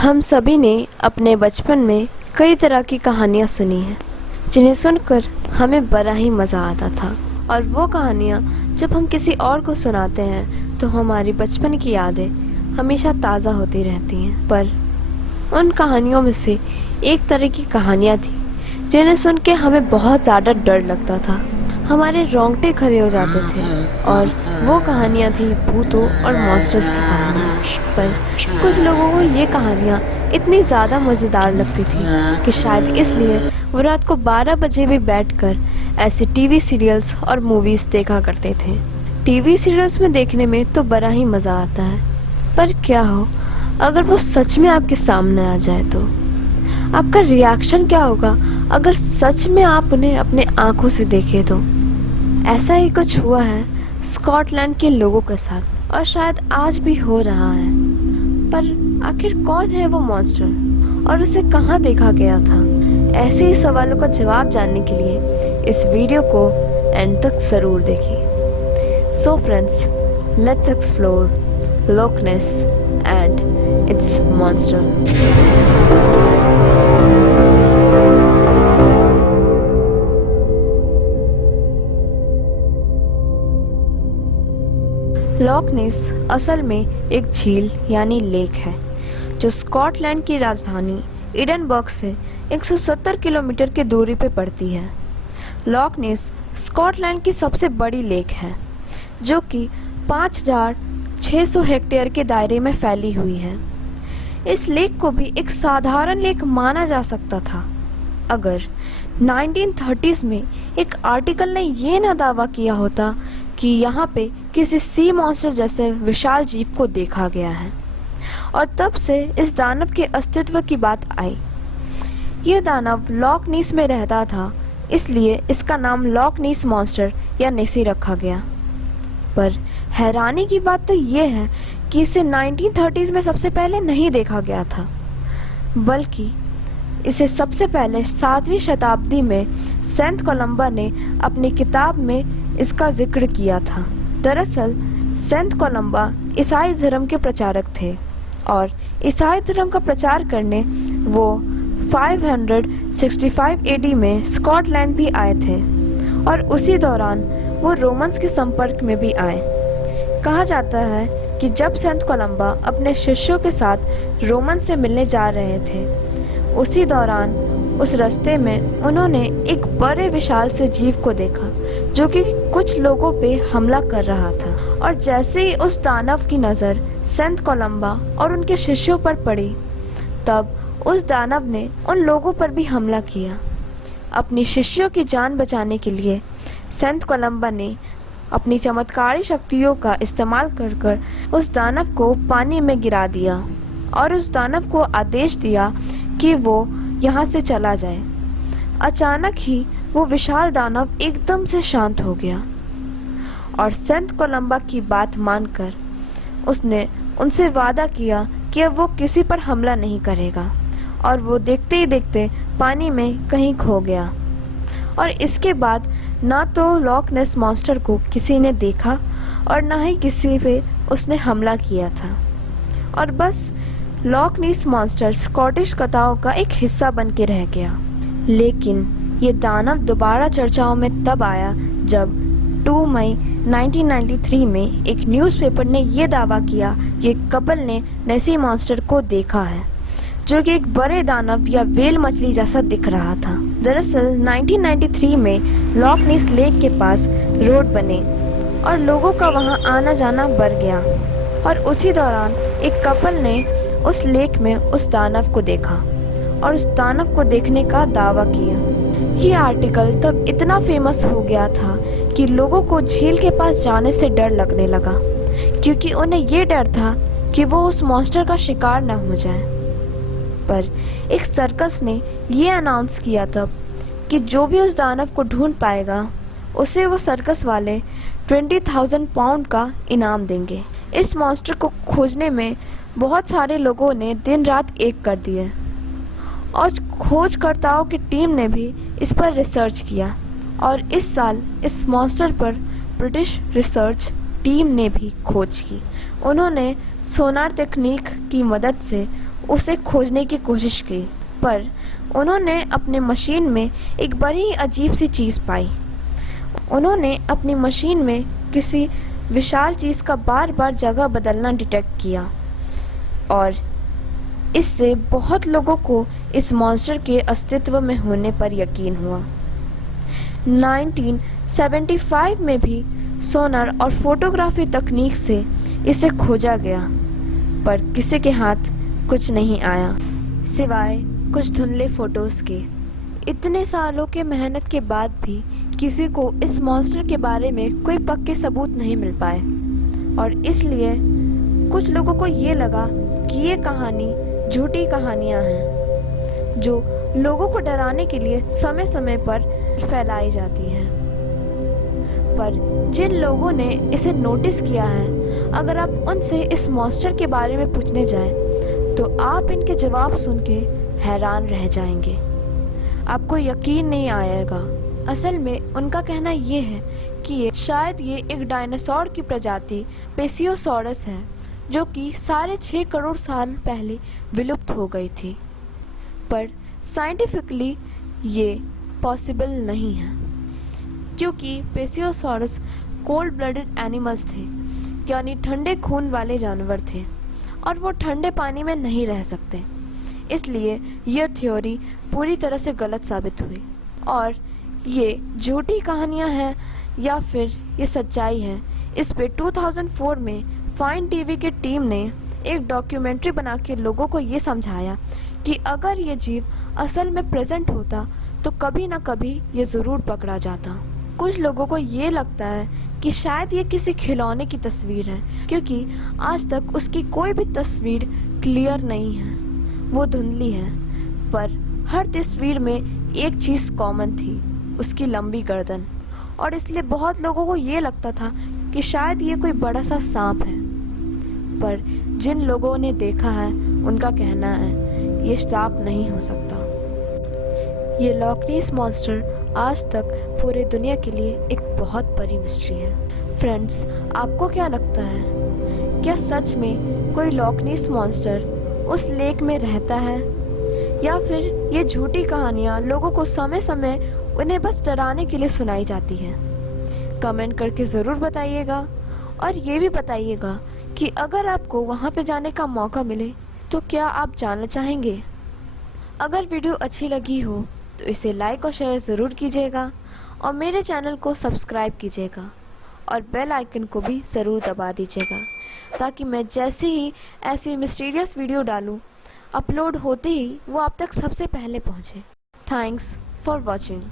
हम सभी ने अपने बचपन में कई तरह की कहानियाँ सुनी हैं जिन्हें सुनकर हमें बड़ा ही मज़ा आता था। और वो कहानियाँ जब हम किसी और को सुनाते हैं तो हमारी बचपन की यादें हमेशा ताज़ा होती रहती हैं। पर उन कहानियों में से एक तरह की कहानियाँ थी जिन्हें सुन के हमें बहुत ज़्यादा डर लगता था, हमारे रोंगटे खड़े हो जाते थे। और वो कहानियाँ थी भूतों और मॉन्स्टर्स की कहानियाँ। पर कुछ लोगों को ये कहानियाँ इतनी ज़्यादा मज़ेदार लगती थी कि शायद इसलिए वो रात को 12 बजे भी बैठकर ऐसे टीवी सीरियल्स और मूवीज़ देखा करते थे। टीवी सीरियल्स में देखने में तो बड़ा ही मज़ा आता है, पर क्या हो अगर वो सच में आपके सामने आ जाए तो आपका रिएक्शन क्या होगा अगर सच में आप उन्हें अपने आंखों से देखें तो। ऐसा ही कुछ हुआ है स्कॉटलैंड के लोगों के साथ और शायद आज भी हो रहा है। पर आखिर कौन है वो मॉन्स्टर और उसे कहाँ देखा गया था? ऐसे ही सवालों का जवाब जानने के लिए इस वीडियो को एंड तक ज़रूर देखिए। So friends, let's explore Loch Ness and its monster. Loch Ness असल में एक झील यानी लेक है जो स्कॉटलैंड की राजधानी एडिनबर्ग से 170 किलोमीटर की दूरी पर पड़ती है। लॉक नेस स्कॉटलैंड की सबसे बड़ी लेक है जो कि 5,600 हेक्टेयर के दायरे में फैली हुई है। इस लेक को भी एक साधारण लेक माना जा सकता था अगर 1930s में एक आर्टिकल ने ये ना दावा किया होता कि यहाँ पे किसी सी मॉन्स्टर जैसे विशाल जीव को देखा गया है। और तब से इस दानव के अस्तित्व की बात आई। ये दानव लॉक नीस में रहता था, इसलिए इसका नाम लॉक नीस मॉन्स्टर या नेसी रखा गया। पर हैरानी की बात तो ये है कि इसे 1930s में सबसे पहले नहीं देखा गया था, बल्कि इसे सबसे पहले 7वीं शताब्दी में सेंट कोलंबा ने अपनी किताब में इसका जिक्र किया था। दरअसल सेंट कोलंबा ईसाई धर्म के प्रचारक थे और ईसाई धर्म का प्रचार करने वो 565 एडी में स्कॉटलैंड भी आए थे और उसी दौरान वो रोमन्स के संपर्क में भी आए। कहा जाता है कि जब सेंट कोलंबा अपने शिष्यों के साथ रोमन से मिलने जा रहे थे, उसी दौरान उस रास्ते में उन्होंने एक बड़े विशाल से जीव को देखा जो कि कुछ लोगों पे हमला कर रहा था। और जैसे ही उस दानव की नज़र सेंट कोलंबा और उनके शिष्यों पर पड़ी, तब उस दानव ने उन लोगों पर भी हमला किया। अपनी शिष्यों की जान बचाने के लिए सेंट कोलंबा ने अपनी चमत्कारी शक्तियों का इस्तेमाल कर उस दानव को पानी में गिरा दिया और उस दानव को आदेश दिया कि वो यहाँ से चला जाए। अचानक ही वो विशाल दानव एकदम से शांत हो गया और सेंट कोलंबा की बात मानकर उसने उनसे वादा किया कि अब वो किसी पर हमला नहीं करेगा। और वो देखते ही देखते पानी में कहीं खो गया। और इसके बाद ना तो लॉक नेस मॉन्स्टर को किसी ने देखा और ना ही किसी पे उसने हमला किया था। और बस लॉक नीस मॉन्स्टर स्कॉटिश कथाओं का एक हिस्सा बन के रह गया। लेकिन ये दानव दोबारा चर्चाओं में तब आया जब 2 मई 1993 में एक न्यूज़पेपर ने यह दावा किया कि एक कपल ने नेसी मॉन्स्टर को देखा है जो कि एक बड़े दानव या वेल मछली जैसा दिख रहा था। दरअसल 1993 में लॉक नीस लेक के पास रोड बने और लोगों का वहां आना जाना बढ़ गया। और उसी दौरान एक कपल ने उस लेक में उस दानव को देखा और उस दानव को देखने का दावा किया। ये आर्टिकल तब इतना फेमस हो गया था कि लोगों को झील के पास जाने से डर लगने लगा, क्योंकि उन्हें ये डर था कि वो उस मॉन्स्टर का शिकार न हो जाए। पर एक सर्कस ने ये अनाउंस किया तब कि जो भी उस दानव को ढूंढ पाएगा उसे वो सर्कस वाले 20,000 पाउंड का इनाम देंगे। इस मॉन्स्टर को खोजने में बहुत सारे लोगों ने दिन रात एक कर दिए और खोजकर्ताओं की टीम ने भी इस पर रिसर्च किया। और इस साल इस मॉन्स्टर पर ब्रिटिश रिसर्च टीम ने भी खोज की। उन्होंने सोनार तकनीक की मदद से उसे खोजने की कोशिश की, पर उन्होंने अपने मशीन में एक बड़ी अजीब सी चीज़ पाई। उन्होंने अपनी मशीन में किसी विशाल चीज़ का बार बार जगह बदलना डिटेक्ट किया और इससे बहुत लोगों को इस मॉन्स्टर के अस्तित्व में होने पर यकीन हुआ। 1975 में भी सोनार और फोटोग्राफी तकनीक से इसे खोजा गया, पर किसी के हाथ कुछ नहीं आया सिवाय कुछ धुंधले फोटोज़ के। इतने सालों के मेहनत के बाद भी किसी को इस मॉन्स्टर के बारे में कोई पक्के सबूत नहीं मिल पाए और इसलिए कुछ लोगों को ये लगा कि ये कहानी झूठी कहानियाँ हैं जो लोगों को डराने के लिए समय समय पर फैलाई जाती हैं। पर जिन लोगों ने इसे नोटिस किया है, अगर आप उनसे इस मॉन्स्टर के बारे में पूछने जाएं, तो आप इनके जवाब सुन के हैरान रह जाएंगे। आपको यकीन नहीं आएगा। असल में उनका कहना ये है कि शायद ये एक डायनासोर की प्रजाति पेसियोसॉरस है जो कि 6.5 करोड़ साल पहले विलुप्त हो गई थी, पर साइंटिफिकली ये पॉसिबल नहीं है क्योंकि पेसियोसॉरस कोल्ड ब्लडेड एनिमल्स थे, यानी ठंडे खून वाले जानवर थे और वो ठंडे पानी में नहीं रह सकते। इसलिए यह थ्योरी पूरी तरह से गलत साबित हुई और ये झूठी कहानियाँ हैं या फिर ये सच्चाई है, इस पे 2004 में फाइन टीवी की टीम ने एक डॉक्यूमेंट्री बना के लोगों को ये समझाया कि अगर ये जीव असल में प्रेजेंट होता तो कभी ना कभी ये ज़रूर पकड़ा जाता। कुछ लोगों को ये लगता है कि शायद ये किसी खिलौने की तस्वीर है क्योंकि आज तक उसकी कोई भी तस्वीर क्लियर नहीं है, वो धुंधली है। पर हर तस्वीर में एक चीज़ कॉमन थी, उसकी लंबी गर्दन, और इसलिए बहुत लोगों को ये लगता था कि शायद ये कोई बड़ा सा सांप है। पर जिन लोगों ने देखा है उनका कहना है ये सांप नहीं हो सकता। ये लॉक नीस मॉन्स्टर आज तक पूरे दुनिया के लिए एक बहुत बड़ी मिस्ट्री है। फ्रेंड्स, आपको क्या लगता है, क्या सच में कोई लॉक नीस मॉन्स्टर उस लेक में रहता है या फिर ये झूठी कहानियाँ लोगों को समय समय उन्हें बस डराने के लिए सुनाई जाती हैं? कमेंट करके ज़रूर बताइएगा और ये भी बताइएगा कि अगर आपको वहाँ पे जाने का मौका मिले तो क्या आप जाना चाहेंगे? अगर वीडियो अच्छी लगी हो तो इसे लाइक और शेयर ज़रूर कीजिएगा और मेरे चैनल को सब्सक्राइब कीजिएगा और बेल आइकन को भी ज़रूर दबा दीजिएगा ताकि मैं जैसे ही ऐसी मिस्टीरियस वीडियो डालूं, अपलोड होते ही वो आप तक सबसे पहले पहुंचे। Thanks for watching.